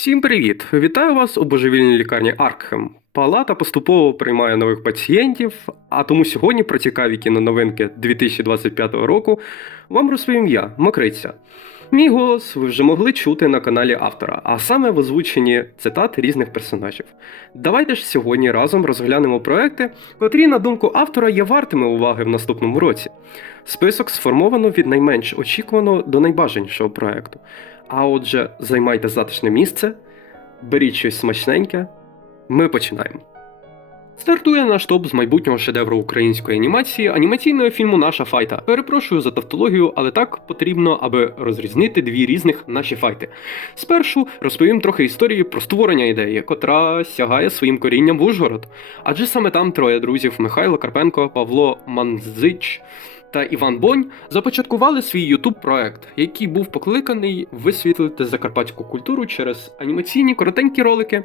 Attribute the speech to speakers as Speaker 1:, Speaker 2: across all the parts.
Speaker 1: Всім привіт! Вітаю вас у божевільній лікарні Аркхем. Палата поступово приймає нових пацієнтів, а тому сьогодні про цікаві кіноновинки 2025 року вам розповім я, Мокриця. Мій голос ви вже могли чути на каналі автора, а саме в озвученні цитат різних персонажів. Давайте ж сьогодні разом розглянемо проекти, котрі, на думку автора, є вартими уваги в наступному році. Список сформовано від найменш очікуваного до найбажанішого проекту. А отже, займайте затишне місце, беріть щось смачненьке. Ми починаємо. Стартує наш топ з майбутнього шедевру української анімації, анімаційного фільму Наша файта. Перепрошую за тавтологію, але так потрібно, аби розрізнити дві різних наші файти. Спершу розповім трохи історії про створення ідеї, котра сягає своїм корінням в Ужгород. Адже саме там троє друзів Михайло Карпенко, Павло Манзич та Іван Бонь започаткували свій ютуб проект, який був покликаний висвітлити закарпатську культуру через анімаційні коротенькі ролики.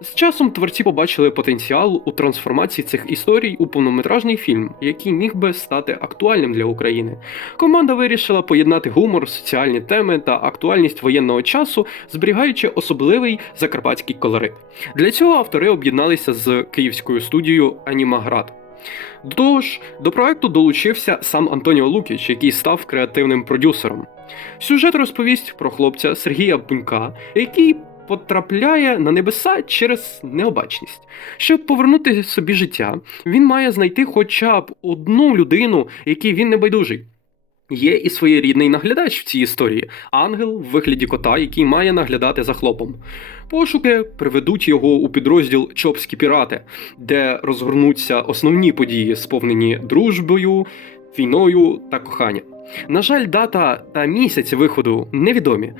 Speaker 1: З часом творці побачили потенціал у трансформації цих історій у повнометражний фільм, який міг би стати актуальним для України. Команда вирішила поєднати гумор, соціальні теми та актуальність воєнного часу, зберігаючи особливий закарпатський колорит. Для цього автори об'єдналися з київською студією Анімаград. До того ж, до проекту долучився сам Антоніо Лукіч, який став креативним продюсером. Сюжет розповість про хлопця Сергія Бунька, який потрапляє на небеса через необачність. Щоб повернути собі життя, він має знайти хоча б одну людину, якій він не байдужий. Є і своєрідний наглядач в цій історії ангел в вигляді кота, який має наглядати за хлопом. Пошуки приведуть його у підрозділ Чопські пірати, де розгорнуться основні події, сповнені дружбою, війною та коханням. На жаль, дата та місяць виходу невідомі.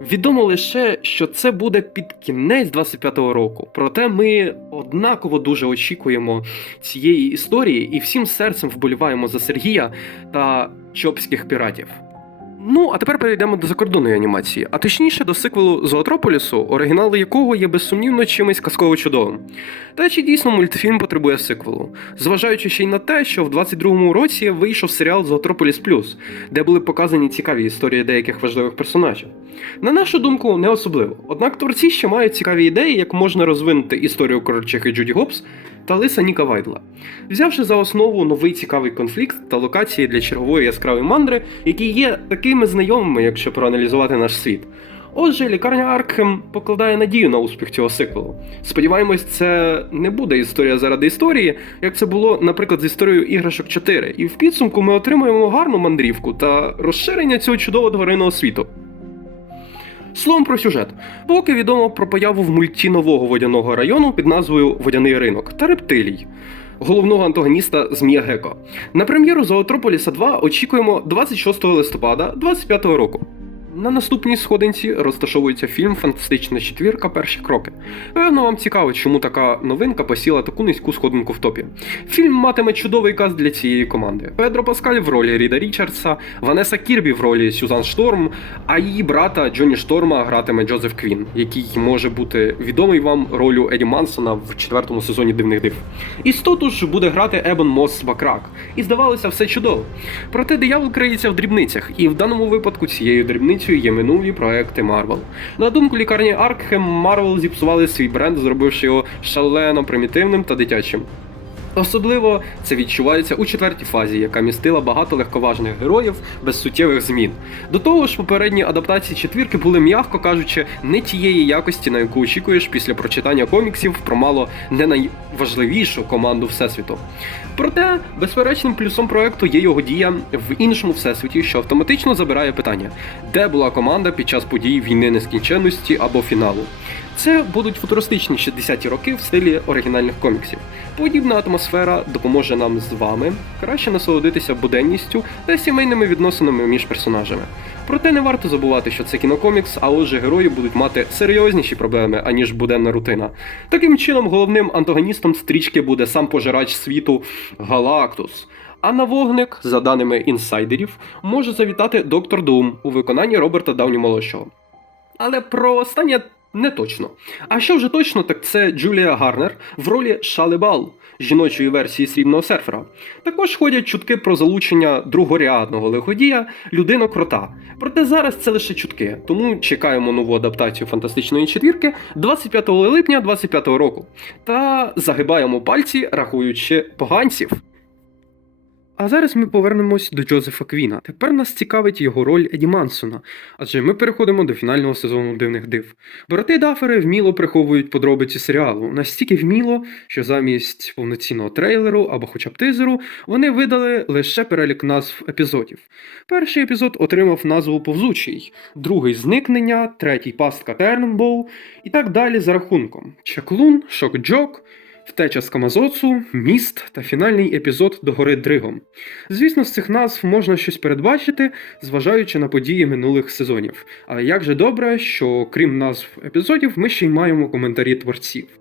Speaker 1: Відомо лише, що це буде під кінець 25-го року. Проте ми однаково дуже очікуємо цієї історії і всім серцем вболіваємо за Сергія та чопських піратів. Ну, а тепер перейдемо до закордонної анімації, а точніше до сиквелу Зоотрополісу, оригінал якого є безсумнівно чимось казково чудовим. Та чи дійсно мультфільм потребує сиквелу, зважаючи ще й на те, що в 22-му році вийшов серіал Зоотрополіс Плюс, де були показані цікаві історії деяких важливих персонажів. На нашу думку, не особливо. Однак творці ще мають цікаві ідеї, як можна розвинути історію коротчихи Джуді Гобс та Лиса Ніка Вайдла, взявши за основу новий цікавий конфлікт та локації для чергової яскравої мандри, які є такими знайомими, якщо проаналізувати наш світ. Отже, лікарня Аркхем покладає надію на успіх цього сиквелу. Сподіваємось, це не буде історія заради історії, як це було, наприклад, з історією іграшок 4. І в підсумку ми отримаємо гарну мандрівку та розширення цього чудового тваринного світу. Словом про сюжет. Поки відомо про появу в мульті нового водяного району під назвою Водяний ринок та рептилій. Головного антагоніста Змія Геко. На прем'єру Зоотрополіса 2 очікуємо 26 листопада 25 року. На наступній сходинці розташовується фільм Фантастична четвірка. Перші кроки. Певно, вам цікаво, чому така новинка посіла таку низьку сходинку в топі. Фільм матиме чудовий каст для цієї команди. Педро Паскаль в ролі Ріда Річардса, Ванеса Кірбі в ролі Сюзан Шторм, а її брата Джоні Шторма гратиме Джозеф Квін, який може бути відомий вам ролю Еді Мансона в четвертому сезоні Дивних див. Істоту ж буде грати Ебон Мос Бакрак. І здавалося, все чудово. Проте диявол криється в дрібницях, і в даному випадку цією дрібницею є минулі проекти Марвел. На думку лікарні Аркхем, Марвел зіпсували свій бренд, зробивши його шалено примітивним та дитячим. Особливо це відчувається у четвертій фазі, яка містила багато легковажних героїв без суттєвих змін. До того ж, попередні адаптації четвірки були, м'яко кажучи, не тієї якості, на яку очікуєш після прочитання коміксів про мало не найважливішу команду всесвіту. Проте, безперечним плюсом проекту є його дія в іншому всесвіті, що автоматично забирає питання, де була команда під час подій війни нескінченності або фіналу. Це будуть футуристичні 60-ті роки в стилі оригінальних коміксів. Подібна атмосфера допоможе нам з вами краще насолодитися буденністю та сімейними відносинами між персонажами. Проте не варто забувати, що це кінокомікс, а отже герої будуть мати серйозніші проблеми, аніж буденна рутина. Таким чином, головним антагоністом стрічки буде сам пожирач світу Галактус. А на вогник, за даними інсайдерів, може завітати Доктор Дум у виконанні Роберта Дауні молодшого. Але про останнє Не точно. А що вже точно, так це Джулія Гарнер в ролі Шали Бал, жіночої версії срібного серфера. Також ходять чутки про залучення другорядного лиходія людину крота. Проте зараз це лише чутки, тому чекаємо нову адаптацію фантастичної четвірки 25 липня 25 року. Та загибаємо пальці, рахуючи поганців. А зараз ми повернемось до Джозефа Квіна. Тепер нас цікавить його роль Еді Мансона, адже ми переходимо до фінального сезону дивних див. Брати Дафери вміло приховують подробиці серіалу, настільки вміло, що замість повноцінного трейлеру або хоча б тизеру вони видали лише перелік назв епізодів. Перший епізод отримав назву Повзучий, другий зникнення, третій пастка Тернбоу і так далі за рахунком: Чаклун, Шок-Джок. Втеча з Камазоцу, міст та фінальний епізод до гори Дригом. Звісно, з цих назв можна щось передбачити, зважаючи на події минулих сезонів. Але як же добре, що крім назв епізодів, ми ще й маємо коментарі творців.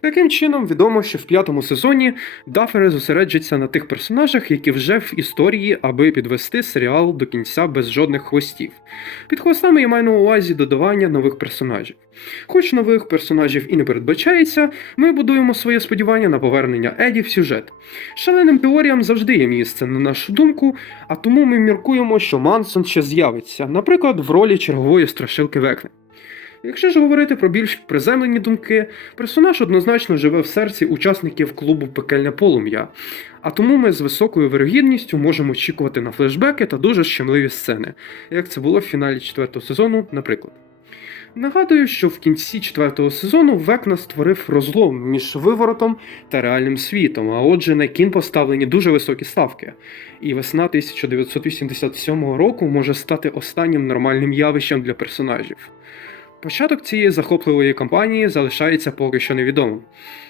Speaker 1: Таким чином, відомо, що в п'ятому сезоні Дафери зосереджаться на тих персонажах, які вже в історії, аби підвести серіал до кінця без жодних хвостів. Під хвостами я маю на увазі додавання нових персонажів. Хоч нових персонажів і не передбачається, ми будуємо своє сподівання на повернення Еді в сюжет. Шаленим теоріям завжди є місце, на нашу думку, а тому ми міркуємо, що Мансон ще з'явиться, наприклад, в ролі чергової страшилки Векне. Якщо ж говорити про більш приземлені думки, персонаж однозначно живе в серці учасників клубу Пекельне полум'я, а тому ми з високою вирогідністю можемо очікувати на флешбеки та дуже щемливі сцени, як це було в фіналі четвертого сезону, наприклад. Нагадую, що в кінці четвертого сезону Векна створив розлом між виворотом та реальним світом, а отже, на кін поставлені дуже високі ставки. І весна 1987 року може стати останнім нормальним явищем для персонажів. Початок цієї захопливої кампанії залишається поки що невідомим.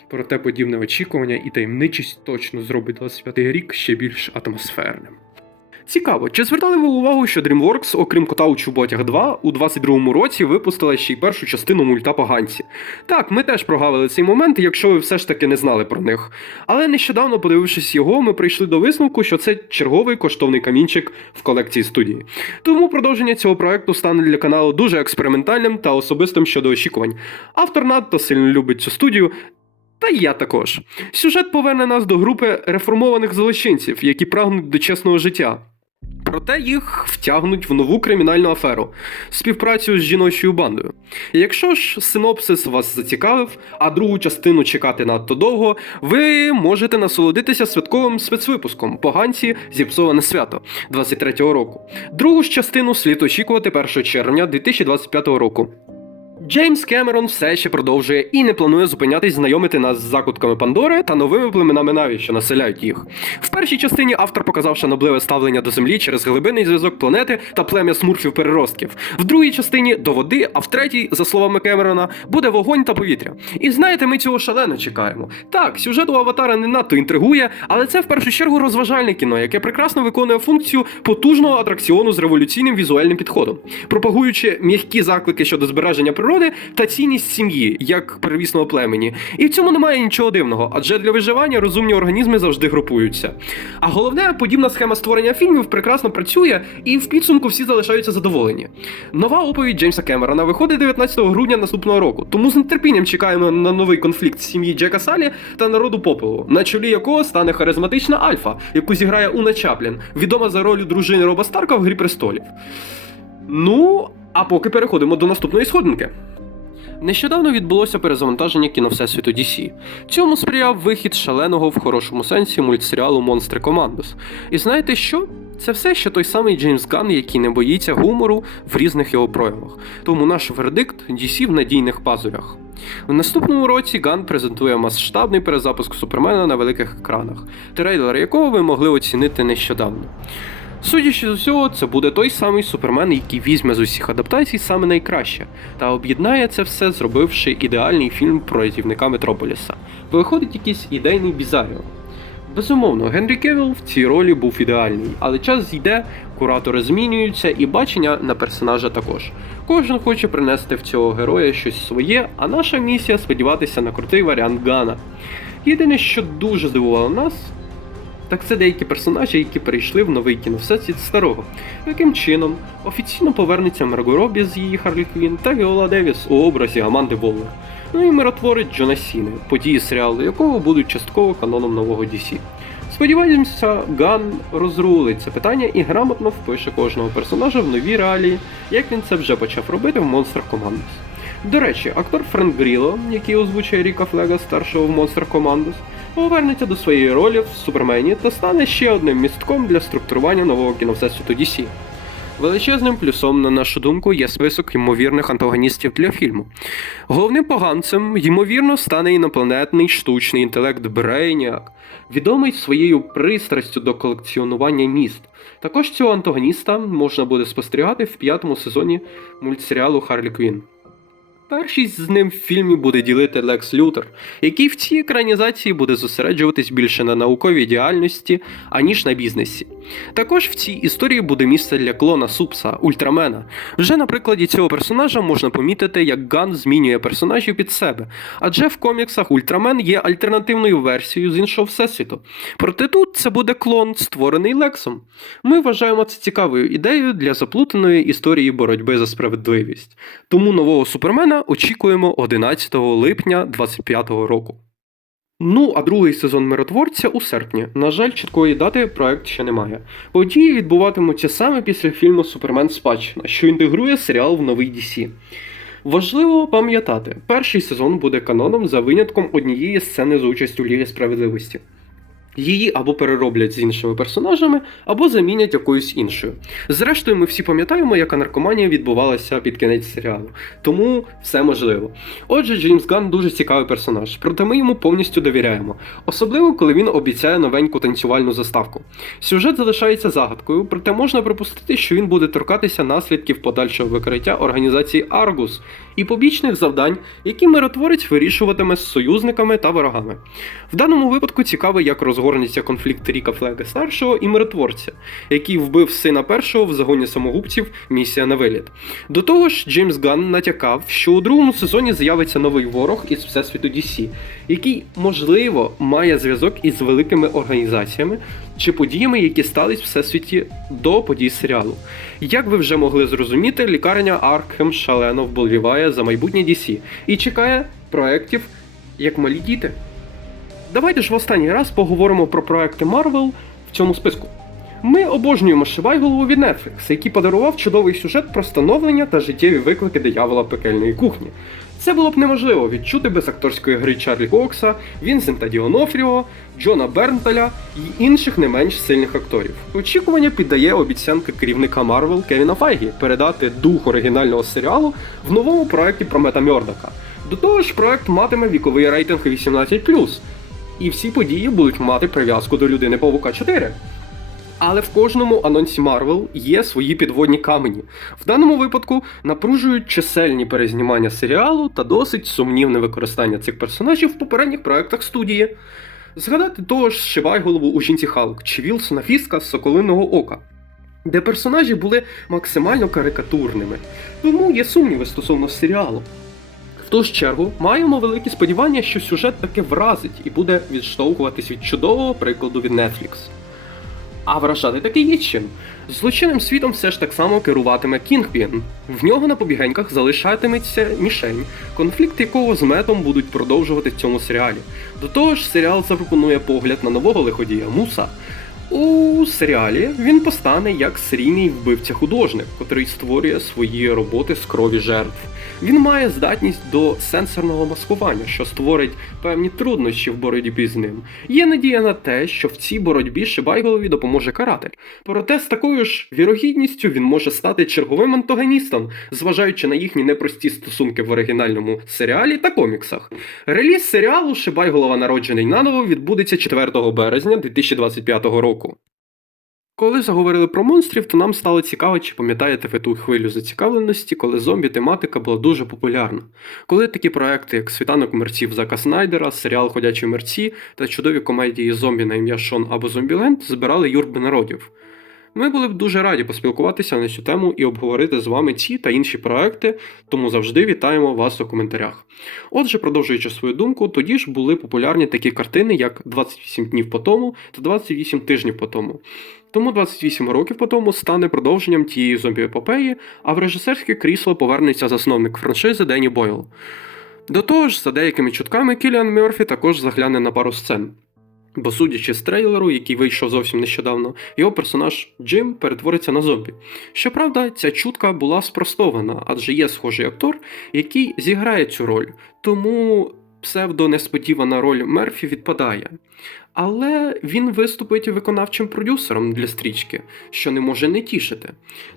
Speaker 1: Проте подібне очікування і таємничість точно зробить 25-й рік ще більш атмосферним. Цікаво, чи звертали ви увагу, що DreamWorks, окрім кота у чоботях 2, у 22-му році випустила ще й першу частину мульта поганці. Так, ми теж прогавили цей момент, якщо ви все ж таки не знали про них. Але нещодавно, подивившись його, ми прийшли до висновку, що це черговий коштовний камінчик в колекції студії. Тому продовження цього проекту стане для каналу дуже експериментальним та особистим щодо очікувань. Автор надто сильно любить цю студію. Та й я також. Сюжет поверне нас до групи реформованих злочинців, які прагнуть до чесного життя. Проте їх втягнуть в нову кримінальну аферу співпрацю з жіночою бандою. І Якщо ж синопсис вас зацікавив, а другу частину чекати надто довго, ви можете насолодитися святковим спецвипуском Поганці зіпсоване свято 23-го року. Другу ж частину слід очікувати 1 червня 2025 року. Джеймс Кемерон все ще продовжує і не планує зупинятись знайомити нас з закутками Пандори та новими племенами Наві, що населяють їх. В першій частині автор показав шанобливе ставлення до землі через глибинний зв'язок планети та плем'я смурфів переростків. В другій частині до води, а в третій, за словами Кемерона, буде вогонь та повітря. І знаєте, ми цього шалено чекаємо. Так, сюжет у аватара не надто інтригує, але це в першу чергу розважальне кіно, яке прекрасно виконує функцію потужного атракціону з революційним візуальним підходом, пропагуючи м'які заклики щодо збереження природи та цінність сім'ї як первісного племені. І в цьому немає нічого дивного, адже для виживання розумні організми завжди групуються. А головне, подібна схема створення фільмів прекрасно працює, і в підсумку всі залишаються задоволені. Нова оповідь Джеймса Кемерона виходить 19 грудня наступного року, тому з нетерпінням чекаємо на новий конфлікт сім'ї Джека Салі та народу попелу, на чолі якого стане харизматична Альфа, яку зіграє Уна Чаплін, відома за ролью дружини Роба Старка в Грі престолів. Ну, а поки переходимо до наступної сходинки. Нещодавно відбулося перезавантаження кіно Всесвіту DC. Цьому сприяв вихід шаленого в хорошому сенсі мультсеріалу Монстри Командос. І знаєте що? Це все ще той самий Джеймс Ганн, який не боїться гумору в різних його проявах. Тому наш вердикт DC в надійних пазурях. У наступному році Ган презентує масштабний перезапуск Супермена на великих екранах, трейлер якого ви могли оцінити нещодавно. Судячи з усього, це буде той самий супермен, який візьме з усіх адаптацій саме найкраще, та об'єднає це все, зробивши ідеальний фільм про рятівника Метрополіса. Виходить якийсь ідейний бізаріо. Безумовно, Генрі Кевіл в цій ролі був ідеальний, але час йде, куратори змінюються, і бачення на персонажа також. Кожен хоче принести в цього героя щось своє, а наша місія сподіватися на крутий варіант Гана. Єдине, що дуже здивувало нас, так це деякі персонажі, які перейшли в новий кіновсесвіт старого. Яким чином офіційно повернеться Марго Робі з її Харлі Квін та Віола Девіс у образі Аманди Воллер. Ну і миротворець Джона Сіни, події серіалу якого будуть частково каноном нового DC. Сподіваємося, Ган розрулить це питання і грамотно впише кожного персонажа в нові реалії, як він це вже почав робити в Monster Commandos. До речі, актор Френк Гріло, який озвучує Ріка Флега старшого в Monster Commandos, повернеться до своєї ролі в Супермені та стане ще одним містком для структурування нового кіновсесвіту DC. Величезним плюсом, на нашу думку, є список ймовірних антагоністів для фільму. Головним поганцем, ймовірно, стане інопланетний штучний інтелект Брейніак, відомий своєю пристрастю до колекціонування міст. Також цього антагоніста можна буде спостерігати в п'ятому сезоні мультсеріалу Харлі Квін. Першість з ним в фільмі буде ділити Лекс Лютер, який в цій екранізації буде зосереджуватись більше на науковій діяльності, аніж на бізнесі. Також в цій історії буде місце для клона Супса, Ультрамена. Вже на прикладі цього персонажа можна помітити, як Ган змінює персонажів під себе, адже в коміксах Ультрамен є альтернативною версією з іншого всесвіту. Проте тут це буде клон, створений Лексом. Ми вважаємо це цікавою ідеєю для заплутаної історії боротьби за справедливість. Тому нового супермена очікуємо 11 липня 2025 року. Ну, а другий сезон миротворця у серпні. На жаль, чіткої дати проект ще немає. Події відбуватимуться саме після фільму Супермен Спадщина, що інтегрує серіал в новий DC. Важливо пам'ятати, перший сезон буде каноном за винятком однієї сцени з участю Ліги справедливості. Її або перероблять з іншими персонажами, або замінять якоюсь іншою. Зрештою, ми всі пам'ятаємо, яка наркоманія відбувалася під кінець серіалу, тому все можливо. Отже, Джеймс Ган дуже цікавий персонаж, проте ми йому повністю довіряємо, особливо коли він обіцяє новеньку танцювальну заставку. Сюжет залишається загадкою, проте можна припустити, що він буде торкатися наслідків подальшого викриття організації Аргус і побічних завдань, які миротворець вирішуватиме з союзниками та ворогами. В даному випадку цікаво, як розгорнеться конфлікт Ріка Флега старшого і миротворця, який вбив сина першого в загоні самогубців місія на виліт. До того ж, Джеймс Ганн натякав, що у другому сезоні з'явиться новий ворог із всесвіту DC, який, можливо, має зв'язок із великими організаціями чи подіями, які стались всесвіті до подій серіалу. Як ви вже могли зрозуміти, лікарня Аркхем шалено вболіває за майбутнє DC і чекає проєктів як малі діти. Давайте ж в останній раз поговоримо про проекти Marvel в цьому списку. Ми обожнюємо Шивайголову від Netflix, який подарував чудовий сюжет про становлення та життєві виклики диявола пекельної кухні. Це було б неможливо відчути без акторської гри Чарлі Кокса, Вінсента Діонофріо, Джона Бернталя і інших не менш сильних акторів. Очікування піддає обіцянка керівника Марвел Кевіна Файгі передати дух оригінального серіалу в новому проєкті про Мета Мьордака. До того ж, проект матиме віковий рейтинг 18+, і всі події будуть мати прив'язку до людини Павука 4. Але в кожному анонсі Marvel є свої підводні камені. В даному випадку напружують чисельні перезнімання серіалу та досить сумнівне використання цих персонажів в попередніх проектах студії. Згадати того ж Шивайголову у жінці Халк чи Вілсона Фіска з Соколиного Ока, де персонажі були максимально карикатурними. Тому є сумніви стосовно серіалу. Ту ж чергу маємо великі сподівання, що сюжет таки вразить і буде відштовхуватись від чудового прикладу від Netflix. А вражати таки є чим. Злочинним світом все ж так само керуватиме Кінгпін. В нього на побігеньках залишатиметься мішень, конфлікт якого з метом будуть продовжувати в цьому серіалі. До того ж, серіал запропонує погляд на нового лиходія Муса. У серіалі він постане як серійний вбивця-художник, котрий створює свої роботи з крові жертв. Він має здатність до сенсорного маскування, що створить певні труднощі в боротьбі з ним. Є надія на те, що в цій боротьбі Шибайголові допоможе каратель. Проте з такою ж вірогідністю він може стати черговим антагоністом, зважаючи на їхні непрості стосунки в оригінальному серіалі та коміксах. Реліз серіалу Шибайголова народжений наново відбудеться 4 березня 2025 року. Коли заговорили про монстрів, то нам стало цікаво, чи пам'ятаєте ви ту хвилю зацікавленості, коли зомбі-тематика була дуже популярна. Коли такі проекти, як Світанок мерців Зака Снайдера, серіал Ходячі мерці та чудові комедії зомбі на ім'я Шон або Зомбіленд збирали юрби народів. Ми були б дуже раді поспілкуватися на цю тему і обговорити з вами ці та інші проекти, тому завжди вітаємо вас у коментарях. Отже, продовжуючи свою думку, тоді ж були популярні такі картини, як 28 днів по тому та 28 тижнів по тому. Тому 28 років по тому стане продовженням тієї зомбі-епопеї, а в режисерське крісло повернеться засновник франшизи Денні Бойл. До того ж, за деякими чутками, Кіліан Мерфі також загляне на пару сцен. Бо, судячи з трейлеру, який вийшов зовсім нещодавно, його персонаж Джим перетвориться на зомбі. Щоправда, ця чутка була спростована, адже є схожий актор, який зіграє цю роль, тому псевдонесподівана роль Мерфі відпадає. Але він виступить виконавчим продюсером для стрічки, що не може не тішити.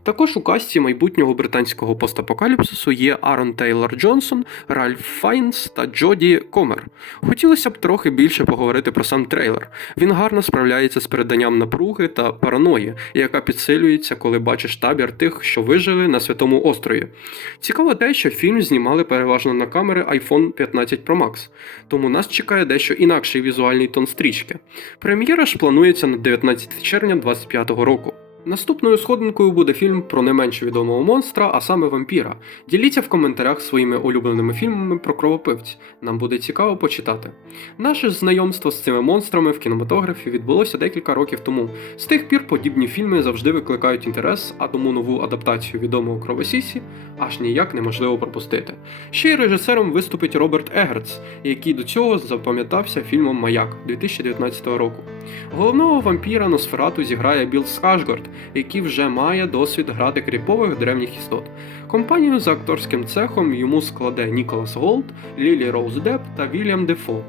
Speaker 1: Також у касті майбутнього британського постапокаліпсису є Арон Тейлор Джонсон, Ральф Файнс та Джоді Комер. Хотілося б трохи більше поговорити про сам трейлер. Він гарно справляється з переданням напруги та параної, яка підсилюється, коли бачиш табір тих, що вижили на святому острові. Цікаво те, що фільм знімали переважно на камери iPhone 15 Pro Max, тому нас чекає дещо інакший візуальний тон стрічки. Прем'єра ж планується на 19 червня 2025 року. Наступною сходинкою буде фільм про не менш відомого монстра, а саме вампіра. Діліться в коментарях своїми улюбленими фільмами про кровопивць. Нам буде цікаво почитати. Наше знайомство з цими монстрами в кінематографі відбулося декілька років тому. З тих пір подібні фільми завжди викликають інтерес, а тому нову адаптацію відомого кровосісі аж ніяк неможливо пропустити. Ще й режисером виступить Роберт Егерц, який до цього запам'ятався фільмом Маяк 2019 року. Головного вампіра Носферату зіграє Білл Скашгард, який вже має досвід грати кріпових древніх істот. Компанію за акторським цехом йому складе Ніколас Голд, Лілі Роуз Деп та Вільям Дефо.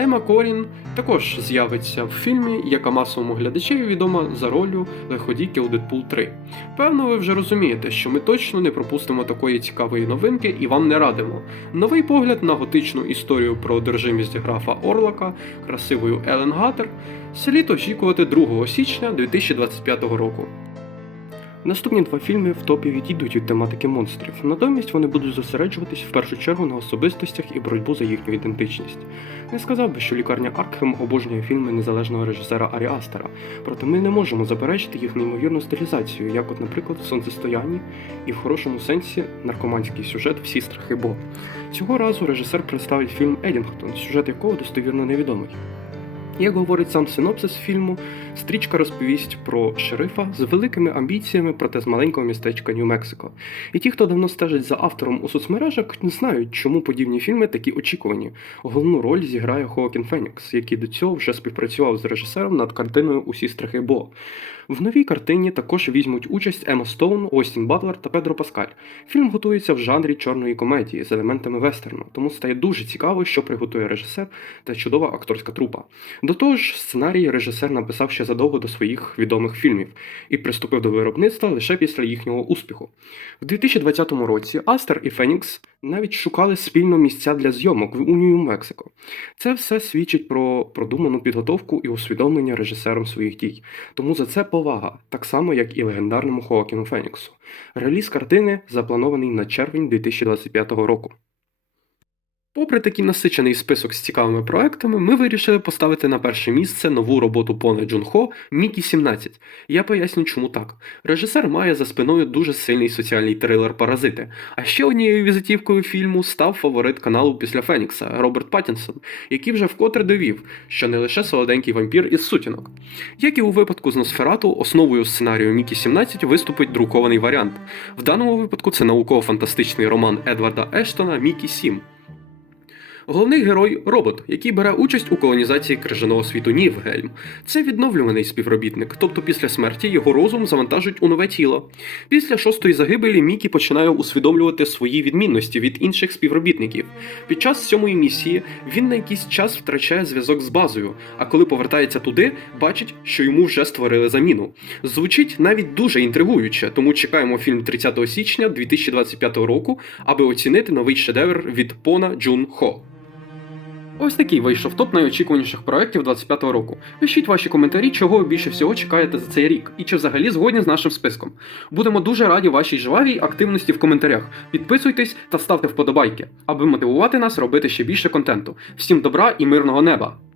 Speaker 1: Ема Корін також з'явиться в фільмі, яка масовому глядачеві відома за ролью лиходійки у Дедпул 3. Певно, ви вже розумієте, що ми точно не пропустимо такої цікавої новинки і вам не радимо. Новий погляд на готичну історію про одержимість графа Орлака, красивою Елен Гаттер, слід очікувати 2 січня 2025 року. Наступні два фільми в топі відійдуть від тематики монстрів, натомість вони будуть зосереджуватись в першу чергу на особистостях і боротьбу за їхню ідентичність. Не сказав би, що лікарня Аркхем обожнює фільми незалежного режисера Арі Астера, проте ми не можемо заперечити їх неймовірну стилізацію, як, от, наприклад, в сонцестоянні і в хорошому сенсі наркоманський сюжет Всі страхи Бо. Цього разу режисер представить фільм Едінгтон, сюжет якого достовірно невідомий. Як говорить сам синопсис фільму, стрічка розповість про шерифа з великими амбіціями, проте з маленького містечка Нью-Мексико. І ті, хто давно стежить за автором у соцмережах, не знають, чому подібні фільми такі очікувані. Головну роль зіграє Хоакін Фенікс, який до цього вже співпрацював з режисером над картиною Усі страхи Бо. В новій картині також візьмуть участь Ема Стоун, Остін Батлер та Педро Паскаль. Фільм готується в жанрі чорної комедії з елементами вестерну, тому стає дуже цікаво, що приготує режисер та чудова акторська трупа. До того ж, сценарій режисер написав ще задовго до своїх відомих фільмів і приступив до виробництва лише після їхнього успіху. В 2020 році Астер і Фенікс навіть шукали спільно місця для зйомок у Нью-Мексико. Це все свідчить про продуману підготовку і усвідомлення режисером своїх дій. Тому за це повага, так само як і легендарному Хоакіну Феніксу. Реліз картини запланований на червень 2025 року. Попри такий насичений список з цікавими проектами, ми вирішили поставити на перше місце нову роботу Поне Джун Хо Мікі 17. Я поясню, чому так. Режисер має за спиною дуже сильний соціальний трилер Паразити. А ще однією візитівкою фільму став фаворит каналу після Фенікса Роберт Паттінсон, який вже вкотре довів, що не лише солоденький вампір із сутінок. Як і у випадку з Носферату, основою сценарію Мікі 17 виступить друкований варіант. В даному випадку це науково-фантастичний роман Едварда Ештона Мікі 7. Головний герой робот, який бере участь у колонізації крижаного світу Нівгельм. Це відновлюваний співробітник, тобто після смерті його розум завантажують у нове тіло. Після шостої загибелі Мікі починає усвідомлювати свої відмінності від інших співробітників. Під час сьомої місії він на якийсь час втрачає зв'язок з базою, а коли повертається туди, бачить, що йому вже створили заміну. Звучить навіть дуже інтригуюче, тому чекаємо фільм 30 січня 2025 року, аби оцінити новий шедевр від Пона Джун Хо. Ось такий вийшов топ найочікуваніших проєктів 25-го року. Пишіть ваші коментарі, чого ви більше всього чекаєте за цей рік, і чи взагалі згодні з нашим списком. Будемо дуже раді вашій жвавій активності в коментарях. Підписуйтесь та ставте вподобайки, аби мотивувати нас робити ще більше контенту. Всім добра і мирного неба!